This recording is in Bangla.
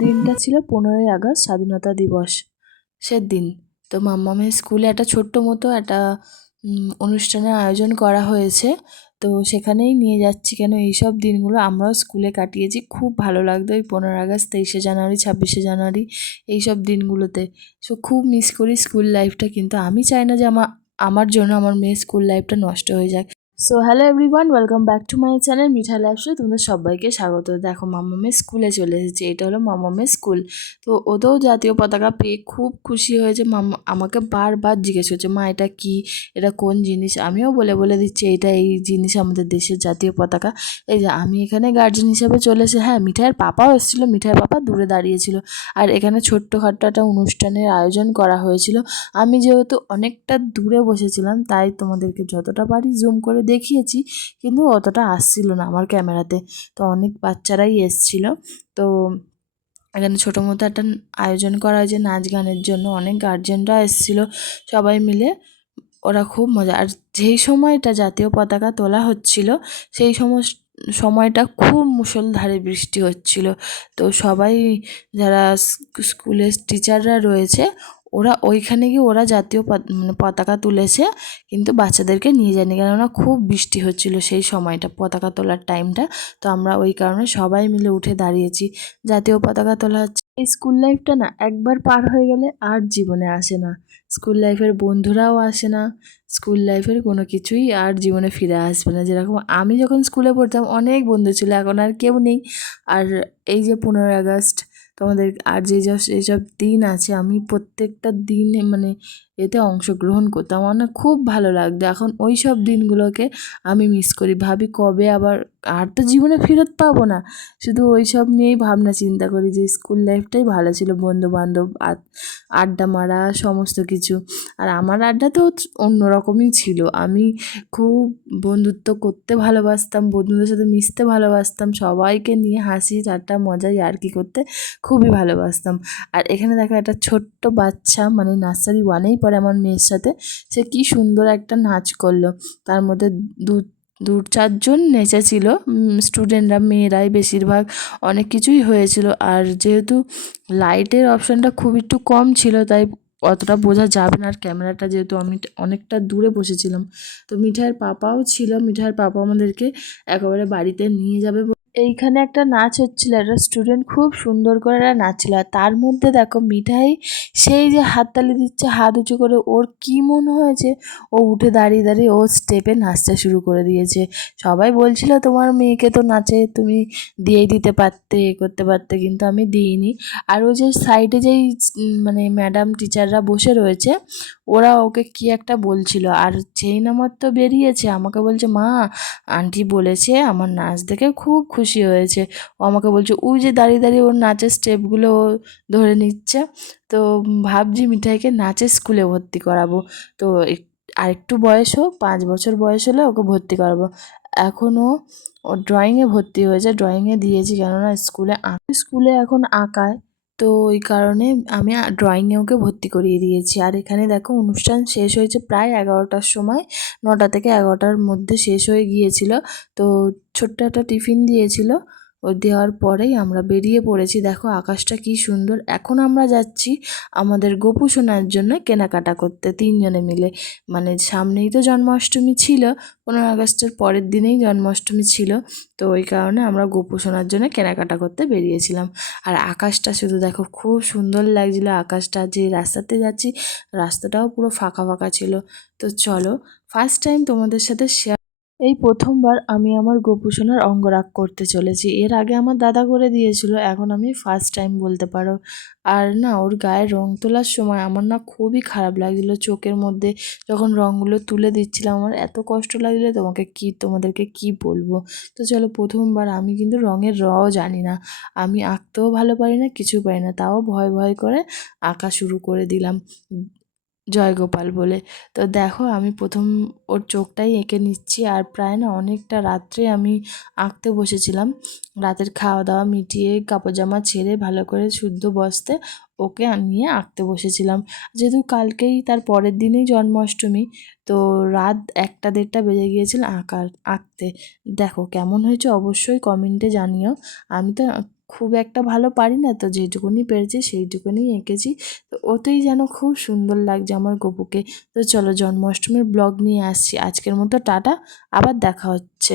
দিনটা ছিল পনেরোই আগস্ট, স্বাধীনতা দিবস। সের দিন তো মাম্মামের স্কুলে একটা ছোট্ট মতো একটা অনুষ্ঠানের আয়োজন করা হয়েছে। তো সেখানেই নিয়ে যাচ্ছি কেন এইসব দিনগুলো আমরাও স্কুলে কাটিয়েছি। খুব ভালো লাগতো এই পনেরো আগস্ট, তেইশে জানুয়ারি, ছাব্বিশে জানুয়ারি এইসব দিনগুলোতে। সো খুব মিস করি স্কুল লাইফটা, কিন্তু আমি চাই না যে আমার আমার জন্য, আমার মেয়ের স্কুল লাইফটা নষ্ট হয়ে যাক। So hello everyone welcome back to my channel মিঠা লাইফসে তোমাদের সবাইকে স্বাগত। দেখো মামামের স্কুলে চলে এসেছে, এটা হলো মামামের স্কুল তো ওদেরও জাতীয় পতাকা পেয়ে খুব খুশি হয়েছে। মামা, আমাকে বারবার জিজ্ঞেস করছে, মা, এটা কি? এটা কোন জিনিস? আমিও বলে বলে দিচ্ছি, এটা এই জিনিস আমাদের দেশের জাতীয় পতাকা। এই যে, আমি এখানে গার্জেন হিসেবে চলে এসে হ্যাঁ মিঠাইয়ের পাপাও এসেছিল, মিঠাইয়ের পাপা দূরে দাঁড়িয়েছিল। আর এখানে ছোট্টখাট্টো একটা অনুষ্ঠানের আয়োজন করা হয়েছিল। আমি যেহেতু অনেকটা দূরে বসেছিলাম, তাই তোমাদেরকে যতটা পারি জুম করে দেখিয়েছি, কিন্তু অতটা আসছিল না আমার ক্যামেরাতে। তো অনেক বাচ্চারাই এসছিল। তো এখানে ছোটো মতো একটা আয়োজন করা হয়েছে নাচ গানের জন্য। অনেক গার্জেনরা এসেছিল, সবাই মিলে। ওরা খুব মজা। আর যেই সময়টা জাতীয় পতাকা তোলা হচ্ছিল, সেই সময় সময়টা খুব মুষলধারে বৃষ্টি হচ্ছিল। তো সবাই, যারা স্কুলের টিচাররা রয়েছে ওরা ওইখানে গিয়ে ওরা জাতীয় মানে পতাকা তুলেছে, কিন্তু বাচ্চাদেরকে নিয়ে যায়নি। কেননা খুব বৃষ্টি হচ্ছিল সেই সময়টা, পতাকা তোলার টাইমটা। তো আমরা ওই কারণে সবাই মিলে উঠে দাঁড়িয়েছি। জাতীয় পতাকা তোলা হচ্ছে। এই স্কুল লাইফটা না একবার পার হয়ে গেলে আর জীবনে আসে না। স্কুল লাইফের বন্ধুরাও আসে না। স্কুল লাইফের কোনো কিছুই আর জীবনে ফিরে আসবে না। যেরকম আমি যখন স্কুলে পড়তাম, অনেক বন্ধু ছিল, এখন আর কেউ নেই। আর এই যে পনেরোই আগস্ট তোমাদের আর যে যা যেসব দিন আছে আমি প্রত্যেকটা দিনে মানে এতে অংশগ্রহণ করতাম। আমার খুব ভালো লাগতো। এখন ওই সব দিনগুলোকে আমি মিস করি। ভাবি কবে আবার, আর তো জীবনে ফেরত পাবো না। শুধু ওই সব নিয়েই ভাবনা চিন্তা করি যে স্কুল লাইফটাই ভালো ছিল। বন্ধু বান্ধব আড্ডা মারা, সমস্ত কিছু। আর আমার আড্ডা তো অন্যরকমই ছিল। আমি খুব বন্ধুত্ব করতে ভালোবাসতাম, বন্ধুদের সাথে মিশতে ভালোবাসতাম, সবাইকে নিয়ে হাসি, ঠাট্টা মজা কি করতে খুবই ভালোবাসতাম। আর এখানে দেখো একটা ছোট্ট বাচ্চা মানে নার্সারি ওয়ানেই পরে আমার মেয়ের সাথে সে কি সুন্দর একটা নাচ করল। তার মধ্যে দু দু চারজন নেচেছিল। স্টুডেন্টরা মেয়েরাই বেশিরভাগ অনেক কিছুই হয়েছিল। আর যেহেতু লাইটের অপশানটা খুব একটু কম ছিল, তাই অতটা বোঝা যাবে না। আর ক্যামেরাটা যেহেতু আমি অনেকটা দূরে বসেছিলাম। তো মিঠাইয়ের পাপাও ছিল। মিঠাইয়ের পাপা আমাদেরকে একেবারে বাড়িতে নিয়ে যাবে এইখানে একটা নাচ হচ্ছিল, একটা স্টুডেন্ট খুব সুন্দর করে একটা নাচছিল আর তার মধ্যে দেখো মিঠাই, সেই যে হাততালি দিচ্ছে, হাত উঁচু করে, ওর কী মনে হয়েছে? ও উঠে দাঁড়িয়ে দাঁড়িয়ে ও স্টেপে নাচতে শুরু করে দিয়েছে। সবাই বলছিল, তোমার মেয়েকে তো নাচে তুমি দিয়েই দিতে পারতে, এ করতে পারতে। কিন্তু আমি দিইনি। আর ও যে সাইডে যেই মানে ম্যাডাম টিচাররা বসে রয়েছে, ওরা ওকে কি একটা বলছিল? আর যেই নামার তো বেরিয়েছে। আমাকে বলছে, মা আন্টি বলেছে আমার নাচ দেখে খুব খুশি হয়েছে। ও আমাকে বলছে, ওই যে দাঁড়িয়ে দাঁড়িয়ে ওর নাচের স্টেপগুলো ধরে নিচ্ছে, তো ভাবছি মিঠাইকে নাচের স্কুলে ভর্তি করাবো। তো আর একটু বয়স হোক, পাঁচ বছর বয়স হলে ওকে ভর্তি করাবো। এখনও ও ড্রয়িংয়ে ভর্তি হয়েছে ড্রয়িংয়ে দিয়েছি, কেননা স্কুলে স্কুলে এখন আঁকায়। তো ওই কারণে আমি ড্রয়িংয়ে ওকে ভর্তি করিয়ে দিয়েছি। আর এখানে দেখো অনুষ্ঠান শেষ হয়েছে প্রায় এগারোটার সময়, নটা থেকে এগারোটার মধ্যে শেষ হয়ে গিয়েছিল। তো ছোট্ট একটা টিফিন দিয়েছিল। দেওয়ার পরেই আমরা বেরিয়ে পড়েছি। দেখো আকাশটা কি সুন্দর। এখন আমরা যাচ্ছি আমাদের গোপু সোনার জন্য কেনাকাটা করতে তিনজনে মিলে। মানে সামনেই তো জন্মাষ্টমী ছিল, পনেরো আগস্টের পরের দিনেই জন্মাষ্টমী ছিল। তো ওই কারণে আমরা গোপু সোনার জন্য কেনাকাটা করতে বেরিয়েছিলাম। আর আকাশটা শুধু দেখো খুব সুন্দর লাগছিল আকাশটা, যে রাস্তাতে যাচ্ছি রাস্তাটাও পুরো ফাঁকা ফাঁকা ছিল। তো চলো ফার্স্ট টাইম তোমাদের সাথে শেয়ার এই প্রথমবার আমি আমার গোপুসোনার অঙ্গরাগ করতে চলেছি। এর আগে আমার দাদা করে দিয়েছিল, এখন আমি ফার্স্ট টাইম বলতে পারো। আর না, ওর গায়ে রং তোলার সময় আমার না খুবই খারাপ লাগছিল। চোখের মধ্যে যখন রঙগুলো তুলে দিচ্ছিলাম, আমার এত কষ্ট লাগছিল, তোমাকে কি, তোমাদেরকে কি বলব? তো চলো, প্রথমবার আমি কিন্তু রঙের রও জানি না। আমি আঁকতেও ভালো পারি না, কিছু পারি না। তাও ভয় ভয় করে আঁকা শুরু করে দিলাম। জয়গোপাল বলে। তো দেখো, আমি প্রথম ওর চোখটাই এঁকে নিচ্ছি আর প্রায় না অনেকটা রাত্রে আমি আঁকতে বসেছিলাম। রাতের খাওয়া দাওয়া মিটিয়ে কাপড় জামা ছেড়ে ভালো করে শুদ্ধ বসতে ওকে নিয়ে আঁকতে বসেছিলাম। যেহেতু কালকেই তার পরের দিনেই জন্মাষ্টমী, তো রাত একটা দেড়টা বেজে গিয়েছিল আঁকার, আঁকতে। দেখো কেমন হয়েছে অবশ্যই কমেন্টে জানিও। আমি তো খুব একটা ভালো পারি না, তো যেটুকুনি পেরেছি সেইটুকুনি এঁকেছি। তো ওতেই যেন খুব সুন্দর লাগছে আমার গপুকে। তো চলো জন্মাষ্টমীর ব্লগ নিয়ে আসছি। আজকের মতো টাটা, আবার দেখা হচ্ছে।